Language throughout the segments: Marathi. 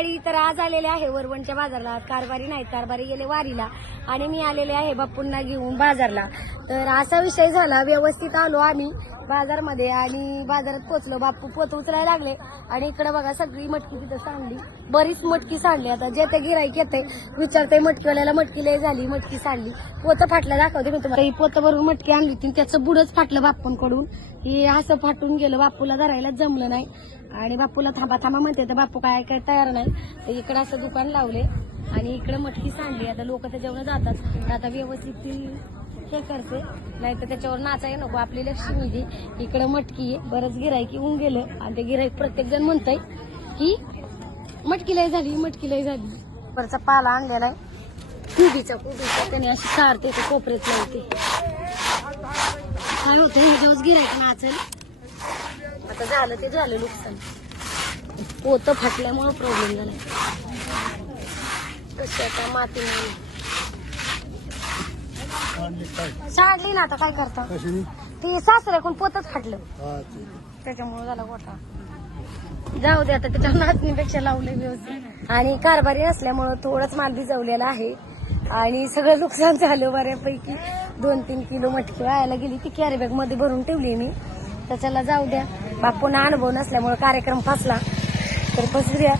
मंडळी, तर आज आलेले आहे वरवणच्या बाजारला. कारभारी नाही, कारभारी गेले वारीला आणि मी आलेले आहे बापूंना घेऊन बाजारला. तर असा विषय झाला, व्यवस्थित आलो आम्ही बाजारमध्ये आणि बाजारात पोचलो. बापू पोत उचलायला लागले आणि इकडे बघा सगळी मटकी तिथं सांडली, बरीच मटकी सांडली. आता जे ते गिराईक येते विचारते मटकीवाल्याला, मटकी लय झाली, मटकी सांडली. पोतं फाटलं दाखवते मी तुम्हाला. ही पोतं भरून मटकी आणली होती, त्याचं बुडच फाटलं बाप्पांकडून. ही असं फाटून गेलं, बापूला धरायला जमलं नाही आणि बापूला थांबा थांबा म्हणते तर बापू काय काय तयार नाही. तर इकडे असं दुकान लावले आणि इकडे मटकी सांडली. आता लोक त्याच्यावर जातात, तर आता व्यवस्थित ती हे करते, नाही तर त्याच्यावर नाचाय नको. आपली लक्ष्मी जी इकडे मटकी आहे. बरंच गिराईक येऊन गेलं आणि ते गिराईक प्रत्येक जण म्हणतंय की मटकी लय झाली, मटकी लय झाली. वरचा पाला आणलेला आहे कुबीचा, त्याने अशी सारते ते कोपऱ्यात लावते. काय होतं ह्याच्यावर गिराईक नाचेल. आता झालं ते झालं नुकसान, पोतं फाटल्यामुळे प्रॉब्लेम झाला. कशी आता माती सांडली ना, आता काय करता. ती सासऱ्याकडून पोतच फाटलं, त्याच्यामुळे झाला गोठा. जाऊ दे आता, त्याच्या नाचणीपेक्षा लावले व्यवस्थित. आणि कारभारी असल्यामुळं थोडंच माल भिजवलेला आहे आणि सगळं नुकसान झालं बऱ्यापैकी. 2-3 किलो मटकी वायाला गेली. ती कॅरी बॅग मध्ये भरून ठेवली मी. त्याच्याला जाऊ द्या, बापूंना अनुभव नसल्यामुळे कार्यक्रम फसला तर फसूया.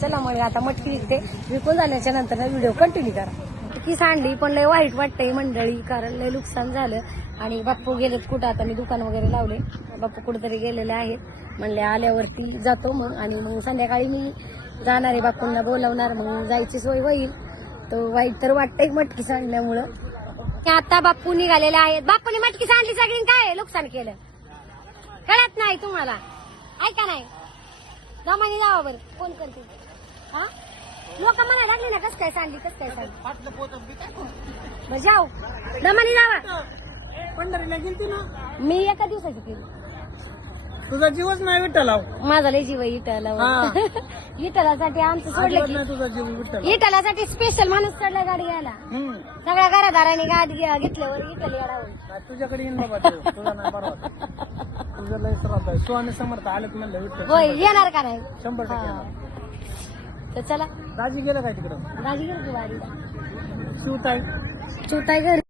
चला मग आता मटकी विकते, विकून झाल्याच्या नंतर व्हिडिओ कंटिन्यू करा. ती सांडली पण लय वाईट वाटतंय मंडळी, कारण लय नुकसान झालं. आणि बापू गेलेत कुठं, आता मी दुकान वगैरे लावले, बापू कुठेतरी गेलेले आहेत. म्हणले आल्यावरती जातो मग, आणि मग संध्याकाळी मी जाणार आहे, बापूंना बोलावणार, मग जायची सोय होईल. तो वाईट तर वाटतंय मटकी सांडल्यामुळं. आता बापू निघालेले आहेत. बापूने मटकी सांडली, सगळी काय नुकसान केलं कळत नाही तुम्हाला, ऐका नाही. दमाने जावा बरं, फोन करते. हा लोक मला लागले ना, कस काय सांडली, कस काय सांडली. जाऊ दमाने जावा. पंढरीला गेलती ना, मी एका दिवसाची केली. तुझा जीवच नाही विठ्ठला. माझा लय जीव इटाला. इटालासाठी आमचं सोडलं की तुझा जीव विठ्ठला. इटालासाठी स्पेशल माणूस चढला गाडी घ्यायला. सगळ्या घरादारांनी गाडी घेतल्यावर इटल येणार. तुझ्याकडे येईन बाबा, तुझा नाही बरोबर. तुझं लय श्राद्ध आहे. स्वामी समर्थ आलेत म्हणलं विठ्ठल. होय, येणार का नाही. 100%. तर चला, दाजी गेलं काय तिकडं. दाजी गेली वाडीला. शिवताय घरी.